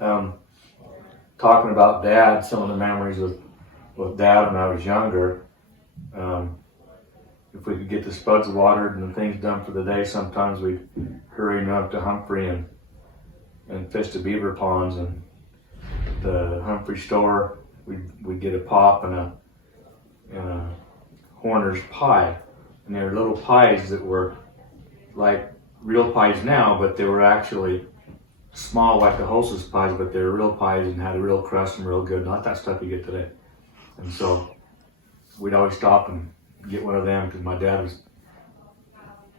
Um, talking about Dad, some of the memories with Dad when I was younger. If we could get the spuds watered and the things done for the day, sometimes we'd hurry him up to Humphrey and fish the beaver ponds. And the Humphrey store, we'd get a pop and a Horner's pie. And they were little pies that were like real pies now, but they were actually small like the Hostess pies, but they were real pies and had a real crust and real good, not that stuff you get today. And so we'd always stop and get one of them because my dad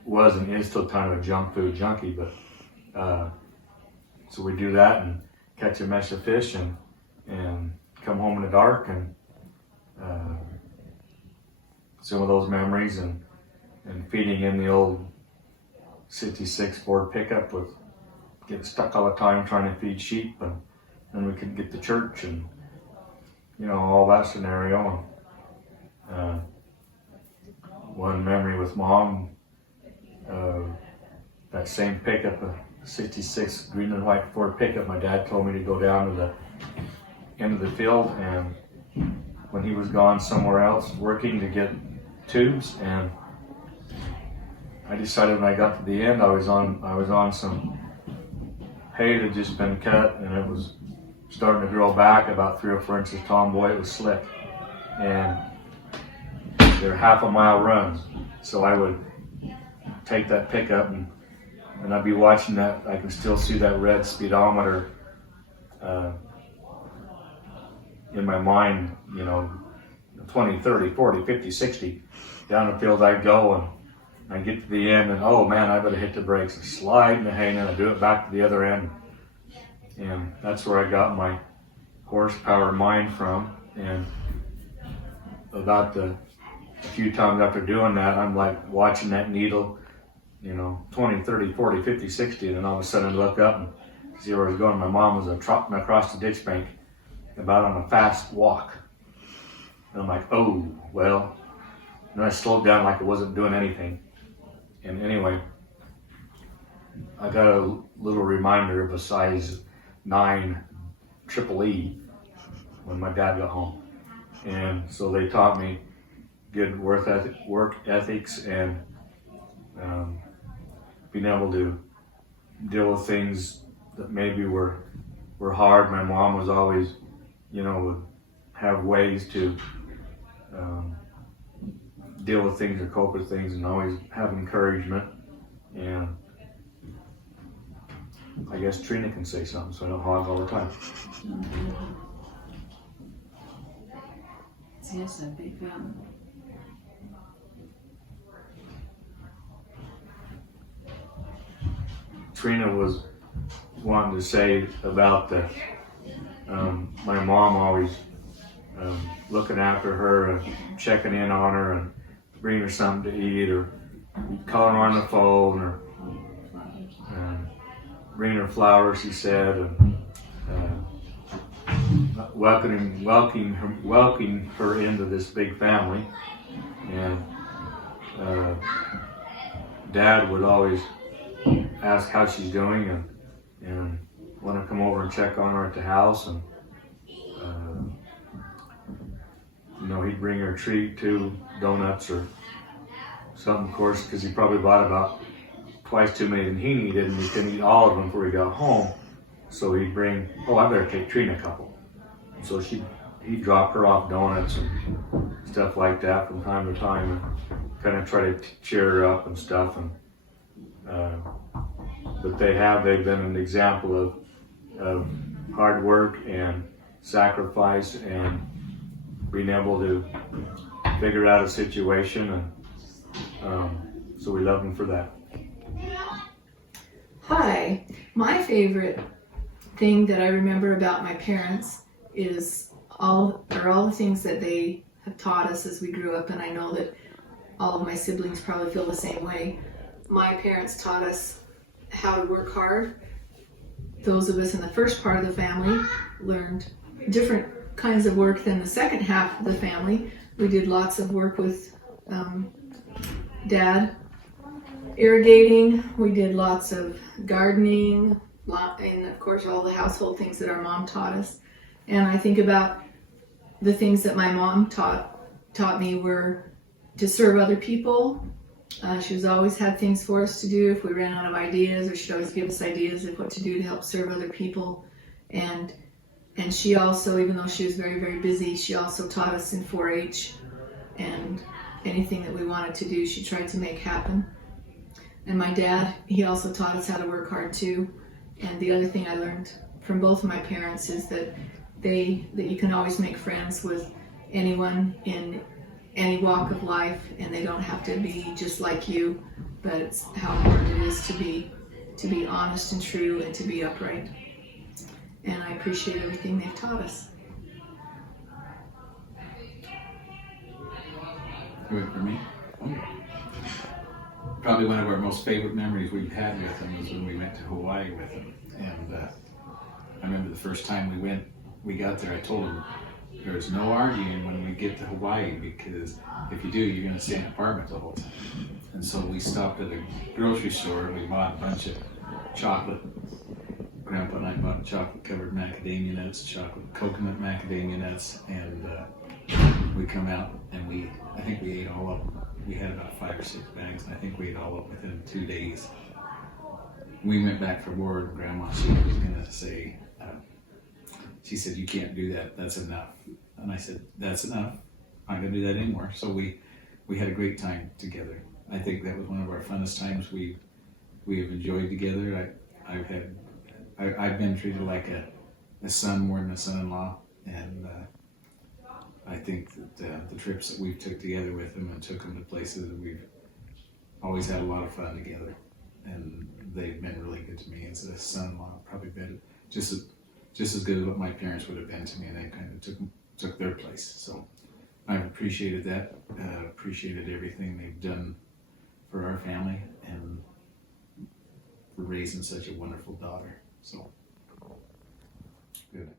was and is still kind of a junk food junkie, but so we do that and catch a mess of fish and come home in the dark, and some of those memories and feeding in the old 66 Ford pickup with getting stuck all the time trying to feed sheep, and then we couldn't get to church, and all that scenario. And one memory with Mom, that same pickup, a 66 green and white Ford pickup, my dad told me to go down to the end of the field, and when he was gone somewhere else working, to get tubes. And I decided when I got to the end, I was on some hay that had just been cut, and it was starting to grow back about 3 or 4 inches tall. Boy, it was slick, and they're half-a-mile runs. So I would take that pickup and I'd be watching that. I can still see that red speedometer in my mind, 20, 30, 40, 50, 60. Down the field I'd go, and I'd get to the end, and oh man, I better hit the brakes and slide in the hay, and then I'd do it back to the other end. And that's where I got my horsepower mind from. And about a few times after doing that, I'm like watching that needle, 20, 30, 40, 50, 60, and then all of a sudden I look up and see where I was going. My mom was trotting across the ditch bank, about on a fast walk. And I'm like, oh, well. And I slowed down like I wasn't doing anything. And anyway, I got a little reminder of a size 9 triple E when my dad got home. And so they taught me good work ethics and being able to deal with things that maybe were hard. My mom was always, would have ways to deal with things or cope with things, and always have encouragement. And I guess Trina can say something so I don't hog all the time. Yes, a big family. Trina was wanting to say about the my mom always looking after her and checking in on her and bringing her something to eat, or calling her on the phone, or bringing her flowers, she said, and welcoming her into this big family. And Dad would always ask how she's doing and want to come over and check on her at the house. And he'd bring her a treat too, donuts or something, of course, because he probably bought about twice too many than he needed, and he couldn't eat all of them before he got home. So he'd bring, I better take Trina a couple. And so he'd drop her off donuts and stuff like that from time to time, and kind of try to cheer her up and stuff. And but they've been an example of hard work and sacrifice and being able to figure out a situation, and so we love them for that. Hi, my favorite thing that I remember about my parents is all the things that they have taught us as we grew up, and I know that all of my siblings probably feel the same way. My parents taught us how to work hard. Those of us in the first part of the family learned different kinds of work than the second half of the family. We did lots of work with Dad, irrigating. We did lots of gardening, and of course all the household things that our mom taught us. And I think about the things that my mom taught me were to serve other people. She was always had things for us to do if we ran out of ideas, or she'd always give us ideas of what to do to help serve other people. And she also, even though she was very, very busy, she also taught us in 4-H, and anything that we wanted to do, she tried to make happen. And my dad, he also taught us how to work hard too. And the other thing I learned from both of my parents is that you can always make friends with anyone in any walk of life, and they don't have to be just like you, but it's how important it is to be honest and true and to be upright. And I appreciate everything they've taught us. Good for me. Probably one of our most favorite memories we've had with them was when we went to Hawaii with them. And I remember the first time we got there, I told them there's no arguing when we get to Hawaii, because if you do, you're going to stay in an apartment the whole time. And so we stopped at a grocery store and we bought a bunch of chocolate. Grandpa and I bought chocolate covered macadamia nuts, chocolate coconut macadamia nuts, and we come out and I think we ate all of them. We had about 5 or 6 bags, and I think we ate all of them within 2 days. We went back for more, and Grandma, she was going to say, she said, "You can't do that, that's enough." And I said, "That's enough, I'm not going to do that anymore." So we had a great time together. I think that was one of our funnest times we have enjoyed together. I've been treated like a son more than a son-in-law, and I think that the trips that we've took together with them and took them to places that we've always had a lot of fun together, and they've been really good to me as a son-in-law. Probably been just as good as what my parents would have been to me, and they kind of took their place. So I've appreciated that, appreciated everything they've done for our family and for raising such a wonderful daughter. So good.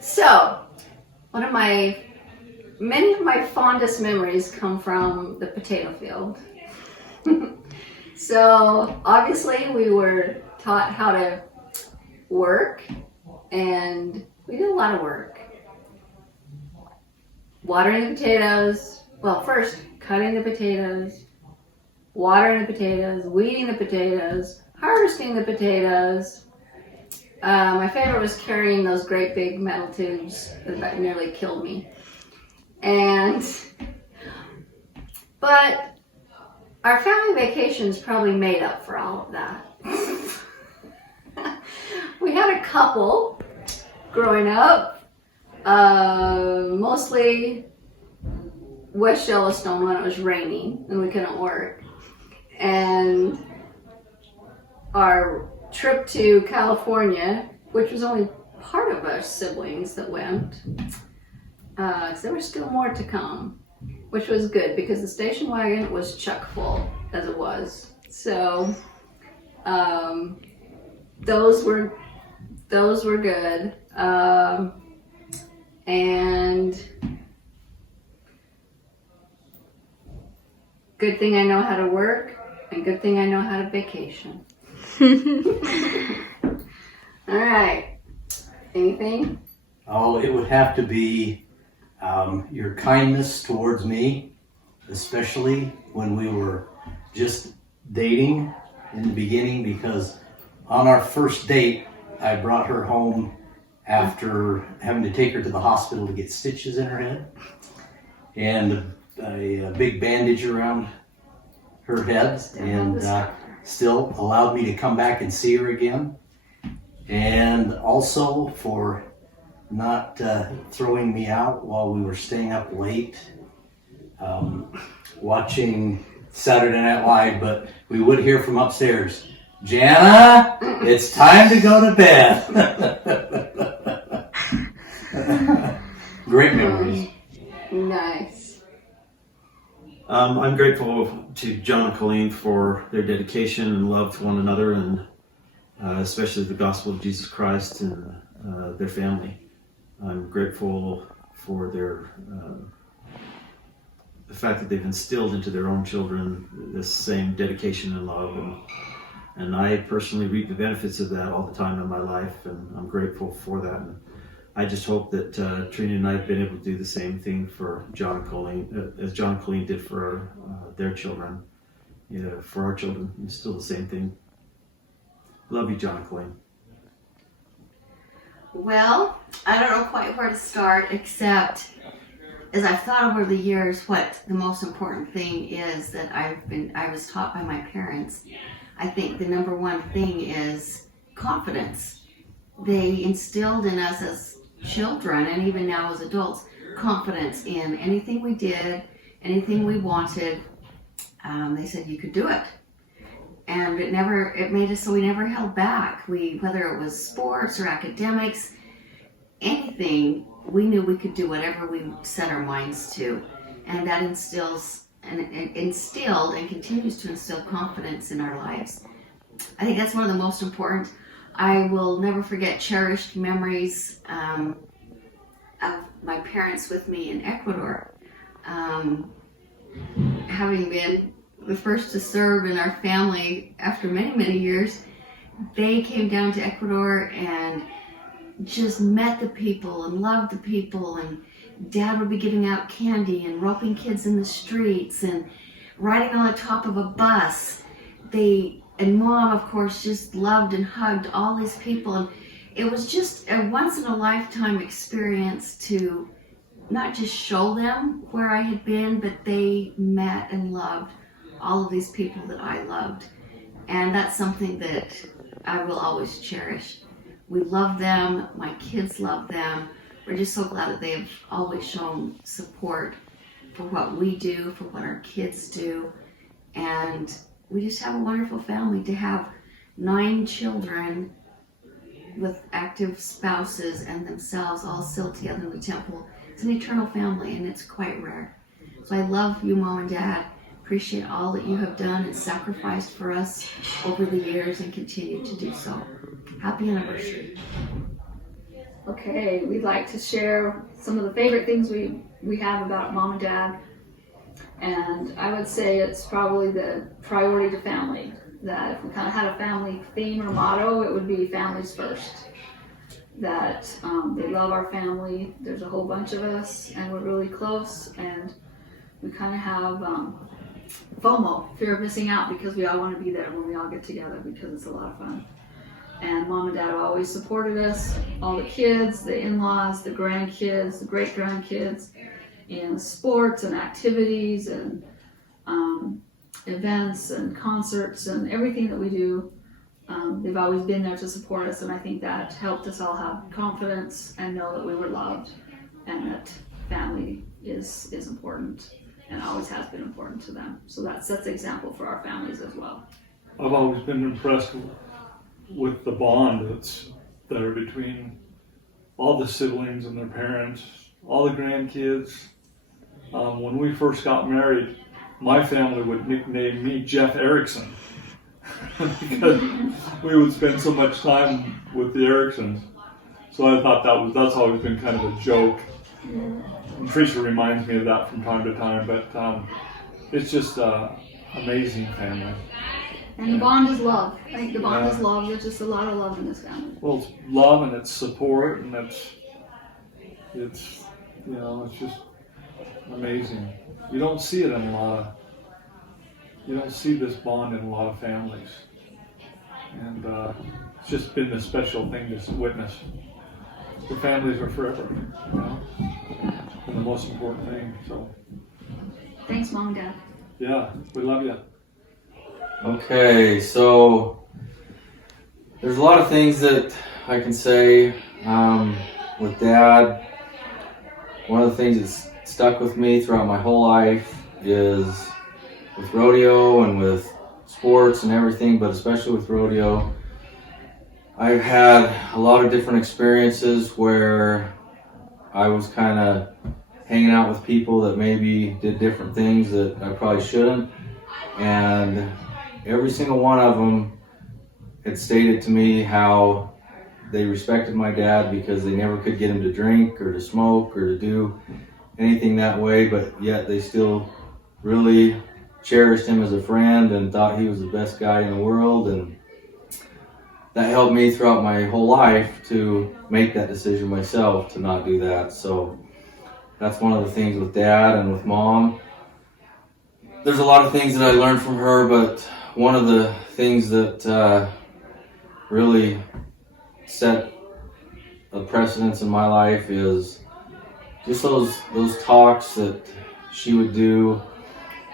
So, many of my fondest memories come from the potato field. So, obviously, we were taught how to work, and we did a lot of work. Watering the potatoes, well, first, cutting the potatoes, watering the potatoes, weeding the potatoes, harvesting the potatoes. My favorite was carrying those great big metal tubes that nearly killed me. But our family vacations probably made up for all of that. We had a couple growing up, mostly West Yellowstone when it was raining and we couldn't work. And our trip to California, which was only part of our siblings that went, because there was still more to come, which was good because the station wagon was chock full as it was. So those were good, and good thing I know how to work, and good thing I know how to vacation. All right. Anything? Oh, it would have to be your kindness towards me, especially when we were just dating in the beginning, because on our first date, I brought her home after having to take her to the hospital to get stitches in her head and a big bandage around her head, and still allowed me to come back and see her again. And also for not throwing me out while we were staying up late watching Saturday Night Live, but we would hear from upstairs, "Jana, it's time to go to bed." Great memories. Nice. I'm grateful to John and Colleen for their dedication and love to one another, and especially the gospel of Jesus Christ, and their family. I'm grateful for the fact that they've instilled into their own children this same dedication and love, and I personally reap the benefits of that all the time in my life, and I'm grateful for that. And I just hope that Trina and I have been able to do the same thing for John and Colleen, as John and Colleen did for their children. For our children, it's still the same thing. Love you, John and Colleen. Well, I don't know quite where to start, except as I've thought over the years what the most important thing is that I was taught by my parents. I think the number one thing is confidence. They instilled in us as children, and even now as adults, confidence in anything we did, anything we wanted. They said you could do it. And it made us so we never held back. Whether it was sports or academics, anything, we knew we could do whatever we set our minds to. And that instilled and continues to instill confidence in our lives. I think that's one of the most important. I will never forget cherished memories of my parents with me in Ecuador. Having been the first to serve in our family after many, many years, they came down to Ecuador and just met the people and loved the people, and Dad would be giving out candy and roping kids in the streets and riding on the top of a bus. And Mom, of course, just loved and hugged all these people, and it was just a once-in-a-lifetime experience to not just show them where I had been, but they met and loved all of these people that I loved. And that's something that I will always cherish. We love them, my kids love them. We're just so glad that they have always shown support for what we do, for what our kids do. And we just have a wonderful family. To have 9 children with active spouses and themselves all still together in the temple, it's an eternal family, and it's quite rare. So I love you, Mom and Dad. Appreciate all that you have done and sacrificed for us over the years and continue to do so. Happy anniversary. Okay, we'd like to share some of the favorite things we have about Mom and Dad. And I would say it's probably the priority to family. That if we kind of had a family theme or motto, it would be families first. That they love our family. There's a whole bunch of us, and we're really close, and we kind of have FOMO, fear of missing out, because we all want to be there when we all get together, because it's a lot of fun. And Mom and Dad have always supported us, all the kids, the in-laws, the grandkids, the great-grandkids, in sports and activities and events and concerts and everything that we do. They've always been there to support us, and I think that helped us all have confidence and know that we were loved, and that family is important and always has been important to them. So that sets an example for our families as well. I've always been impressed with the bond that's there between all the siblings and their parents, all the grandkids. When we first got married, my family would nickname me Jeff Erickson because we would spend so much time with the Ericksons. So I thought that's always been kind of a joke. And Teresa reminds me of that from time to time, but it's just amazing family. And the bond is love. I think the bond is love. There's just a lot of love in this family. Well, it's love and it's support, and it's it's just amazing. You don't see it in you don't see this bond in a lot of families, and it's just been a special thing to witness. The families are forever, and the most important thing. So, Thanks, Mom and Dad. yeah, we love you. Okay, so there's a lot of things that I can say with Dad. One of the things that's stuck with me throughout my whole life is with rodeo and with sports and everything, but especially with rodeo. I've had a lot of different experiences where I was kind of hanging out with people that maybe did different things that I probably shouldn't, and every single one of them had stated to me how they respected my dad because they never could get him to drink or to smoke or to do anything that way, but yet they still really cherished him as a friend and thought he was the best guy in the world. And that helped me throughout my whole life to make that decision myself to not do that. So that's one of the things with Dad and with Mom. There's a lot of things that I learned from her, but one of the things that really set a precedence in my life is just those talks that she would do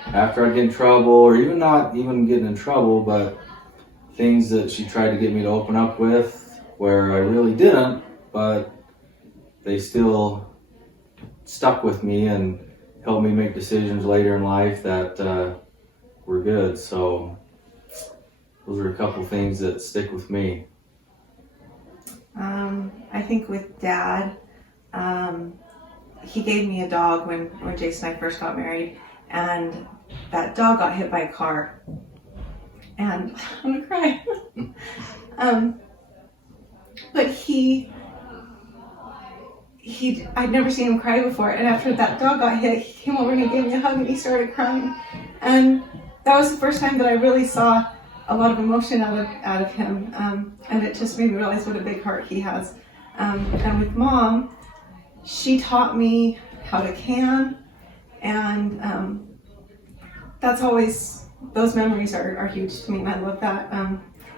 after I'd get in trouble, or even not even getting in trouble, but things that she tried to get me to open up with where I really didn't, but they still stuck with me and helped me make decisions later in life that were good. So those are a couple things that stick with me. I think with Dad, he gave me a dog when Jason and I first got married, and that dog got hit by a car, and I'm gonna cry. But I'd never seen him cry before, and after that dog got hit, he came over and he gave me a hug and he started crying, and that was the first time that I really saw a lot of emotion out of him, and it just made me realize what a big heart he has. And with Mom, she taught me how to can, and that's always, those memories are huge to me, and I love that.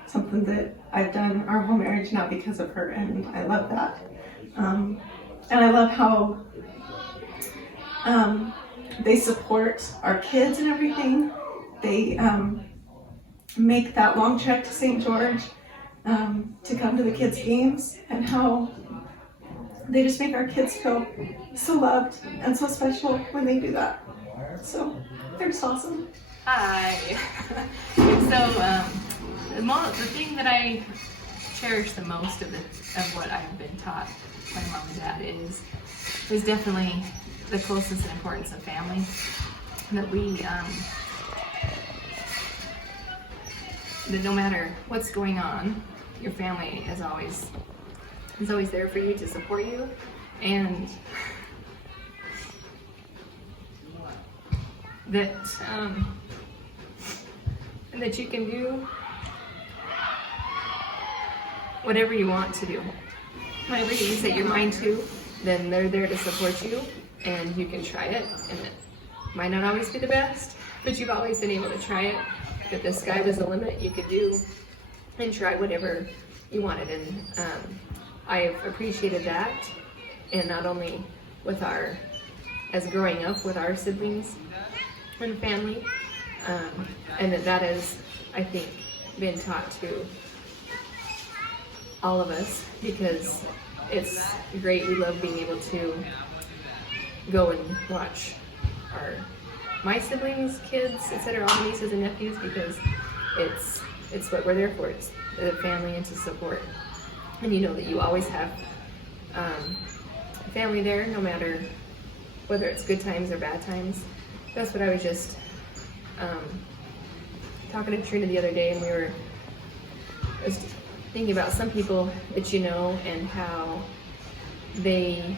Something that I've done our whole marriage now because of her, and I love that. And I love how they support our kids and everything. They make that long trek to St. George to come to the kids' games, and how they just make our kids feel so loved and so special when they do that. So they're just awesome. Hi. So the thing that I cherish the most of what I've been taught by Mom and Dad is definitely the closeness and importance of family. That that no matter what's going on, your family is always there for you to support you, and that you can do whatever you want to do. Whatever you set your mind to, then they're there to support you, and you can try it, and it might not always be the best, but you've always been able to try it. That the sky was the limit, you could do and try whatever you wanted, and I've appreciated that, and not only as growing up with our siblings and family, and that is, I think, been taught to all of us, because it's great. We love being able to go and watch my siblings, kids, etc., all the nieces and nephews, because it's what we're there for. It's the family and to support, and you know that you always have family there, no matter whether it's good times or bad times. That's what I was just talking to Trina the other day, and I was thinking about some people that you know and how they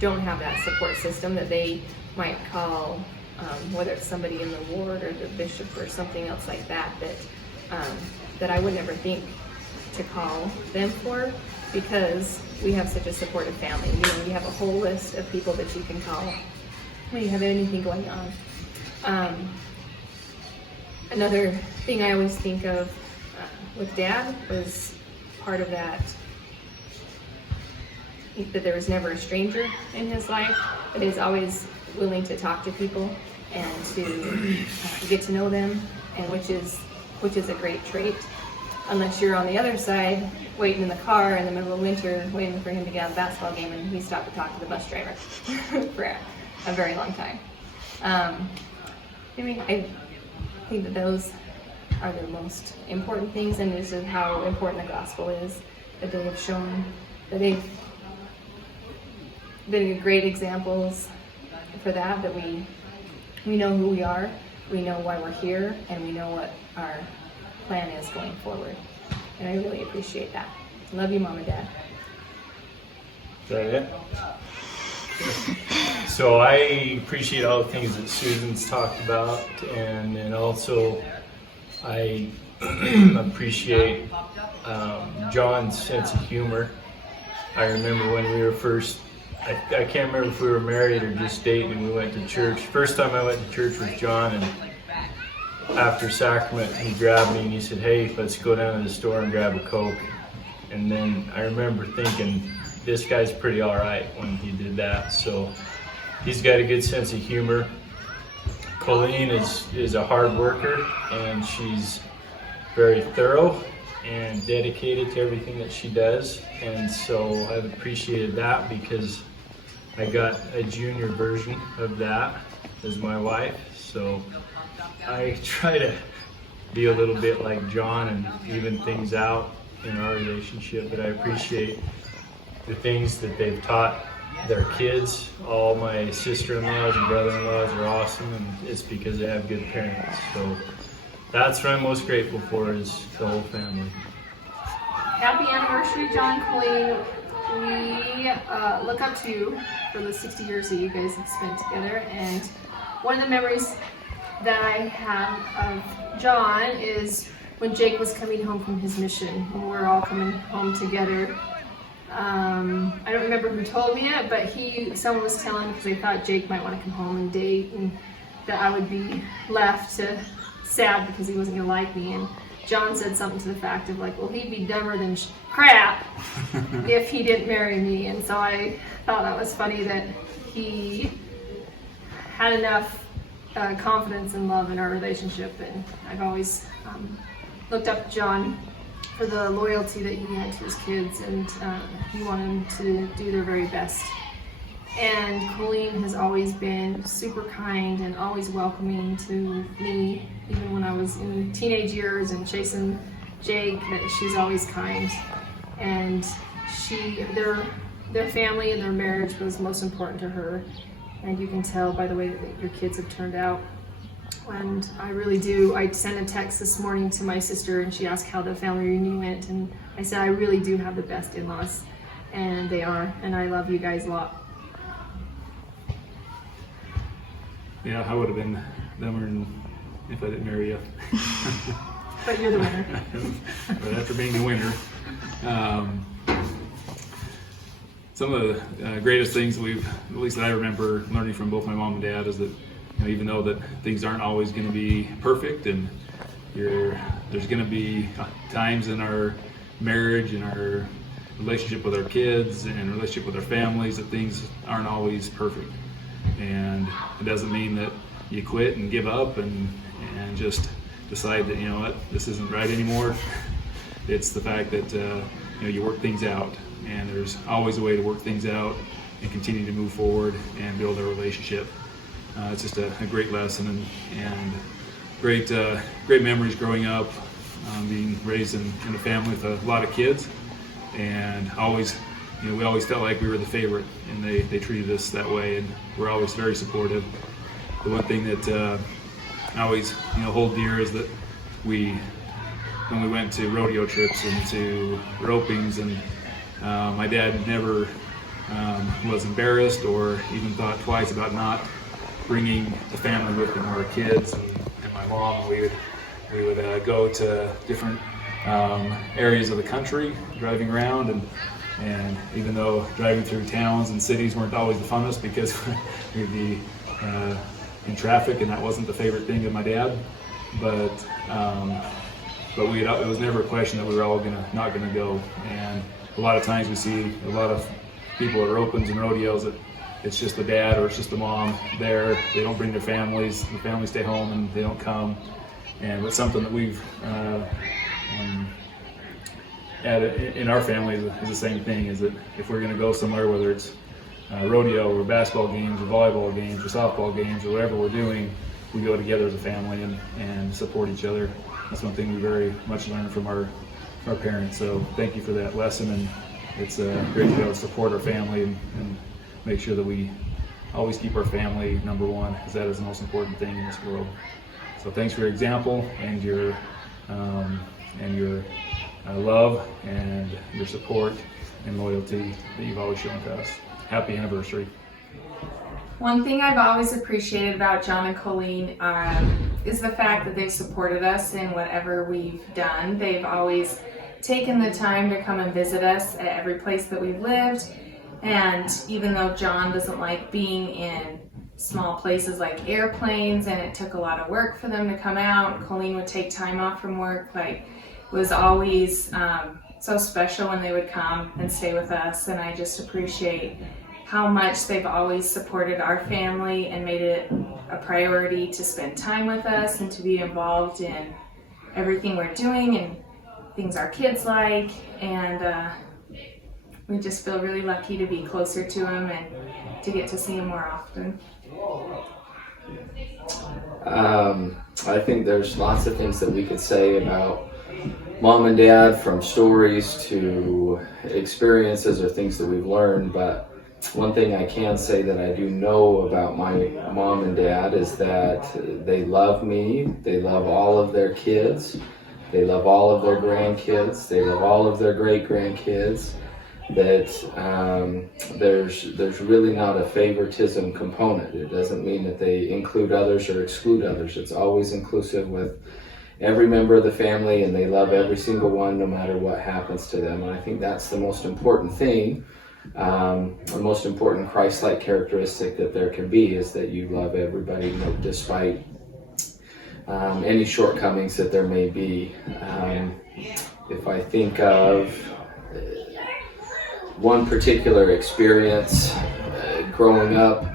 don't have that support system that they might call, whether it's somebody in the ward or the bishop or something else like that, that I would never think to call them for, because we have such a supportive family. You know, you have a whole list of people that you can call when you have anything going on. Another thing I always think of with Dad was part of that there was never a stranger in his life, but he's always willing to talk to people and to get to know them, and which is a great trait. Unless you're on the other side, waiting in the car in the middle of winter, waiting for him to get out of the basketball game, and he stopped to talk to the bus driver for a very long time. I think that those are the most important things, and this is how important the gospel is, that they have shown, that they've been great examples for that we know who we are, we know why we're here, and we know what our plan is going forward. And I really appreciate that. Love you, Mom and Dad. Is that it? So I appreciate all the things that Susan's talked about, and then also I appreciate John's sense of humor. I remember when we were first, I can't remember if we were married or just dating, we went to church. First time I went to church with John, and after sacrament he grabbed me and he said, "Hey, let's go down to the store and grab a Coke." And then I remember thinking, this guy's pretty all right when he did that. So he's got a good sense of humor. Colleen is a hard worker, and she's very thorough and dedicated to everything that she does. And so I've appreciated that because I got a junior version of that as my wife. So I try to be a little bit like John and even things out in our relationship, but I appreciate the things that they've taught their kids. All my sister-in-laws and brother-in-laws are awesome, and it's because they have good parents. So that's what I'm most grateful for, is the whole family. Happy anniversary, John, Colleen. We look up to you for the 60 years that you guys have spent together, and one of the memories that I have of John is when Jake was coming home from his mission, when we were all coming home together. I don't remember who told me it, but someone was telling, because they thought Jake might want to come home and date, and that I would be left sad because he wasn't going to like me. And John said something to the fact of like, well, he'd be dumber than crap if he didn't marry me. And so I thought that was funny that he had enough confidence and love in our relationship. And I've always looked up to John for the loyalty that he had to his kids, and he wanted them to do their very best. And Colleen has always been super kind and always welcoming to me, even when I was in teenage years and chasing Jake, that she's always kind. And their family and their marriage was most important to her. And you can tell by the way that your kids have turned out. And I really do. I sent a text this morning to my sister, and she asked how the family reunion went, and I said I really do have the best in-laws, and they are, and I love you guys a lot. Yeah, I would have been dumber if I didn't marry you. But you're the winner. But after being the winner, some of the greatest things at least that I remember learning from both my mom and dad, is that even though that things aren't always going to be perfect, and there's going to be times in our marriage and our relationship with our kids and relationship with our families that things aren't always perfect. And it doesn't mean that you quit and give up and just decide that, you know what, this isn't right anymore. It's the fact that you work things out, and there's always a way to work things out and continue to move forward and build a relationship. It's just a great lesson, and great memories growing up, being raised in a family with a lot of kids, and always, we always felt like we were the favorite, and they treated us that way, and we're always very supportive. The one thing that I always hold dear is that when we went to rodeo trips and to ropings, and my dad never was embarrassed or even thought twice about not bringing the family with him, our kids and my mom. We would go to different areas of the country, driving around, and even though driving through towns and cities weren't always the funnest because we'd be in traffic, and that wasn't the favorite thing of my dad, but it was never a question that we were all not gonna go. And a lot of times we see a lot of people at ropings and rodeos that it's just the dad or it's just the mom there. They don't bring their families. The families stay home and they don't come. And it's something that we've in our family is the same thing. Is that if we're going to go somewhere, whether it's rodeo or basketball games or volleyball games or softball games or whatever we're doing, we go together as a family and support each other. That's one thing we very much learned from our parents. So thank you for that lesson, and it's great to be able to support our family and make sure that we always keep our family number one, because that is the most important thing in this world. So thanks for your example and your love and your support and loyalty that you've always shown to us. Happy anniversary. One thing I've always appreciated about John and Colleen is the fact that they've supported us in whatever we've done. They've always taken the time to come and visit us at every place that we've lived. And even though John doesn't like being in small places like airplanes, and it took a lot of work for them to come out, Colleen would take time off from work. Like, it was always so special when they would come and stay with us, and I just appreciate how much they've always supported our family and made it a priority to spend time with us and to be involved in everything we're doing and things our kids like, and we just feel really lucky to be closer to them and to get to see them more often. I think there's lots of things that we could say about Mom and Dad, from stories to experiences or things that we've learned, but one thing I can say that I do know about my mom and dad is that they love me, they love all of their kids, they love all of their grandkids, they love all of their great-grandkids, that there's really not a favoritism component. It doesn't mean that they include others or exclude others. It's always inclusive with every member of the family, and they love every single one no matter what happens to them. And I think that's the most important thing. The most important Christ-like characteristic that there can be is that you love everybody, you know, despite any shortcomings that there may be. If I think of one particular experience growing up,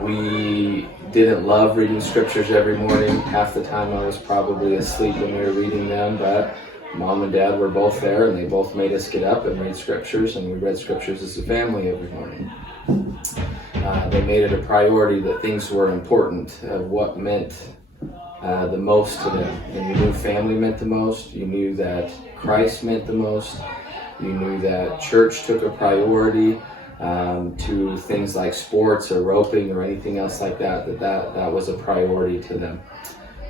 we didn't love reading scriptures every morning. Half the time I was probably asleep when we were reading them, but Mom and Dad were both there, and they both made us get up and read scriptures, and we read scriptures as a family every morning. They made it a priority that things were important, what meant the most to them. And you knew family meant the most, you knew that Christ meant the most, you knew that church took a priority to things like sports or roping or anything else like that, that was a priority to them.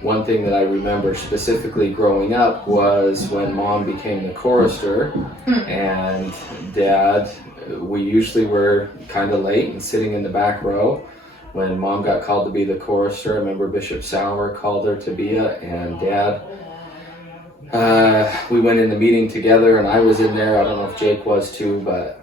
One thing that I remember specifically growing up was when Mom became the chorister and Dad, we usually were kind of late and sitting in the back row. When Mom got called to be the chorister, I remember Bishop Sauer called her to be it, and Dad, we went in the meeting together, and I was in there. I don't know if Jake was too, but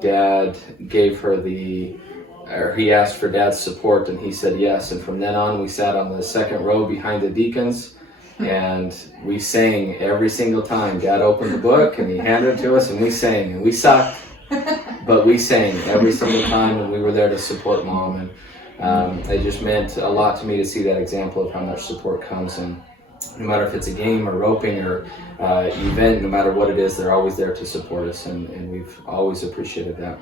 Dad gave her he asked for Dad's support, and he said yes. And from then on, we sat on the second row behind the deacons, and we sang every single time. Dad opened the book, and he handed it to us, and we sang. And we sucked, but we sang every single time, and we were there to support Mom. And it just meant a lot to me to see that example of how much support comes. And no matter if it's a game or roping or event, no matter what it is, they're always there to support us, and we've always appreciated that.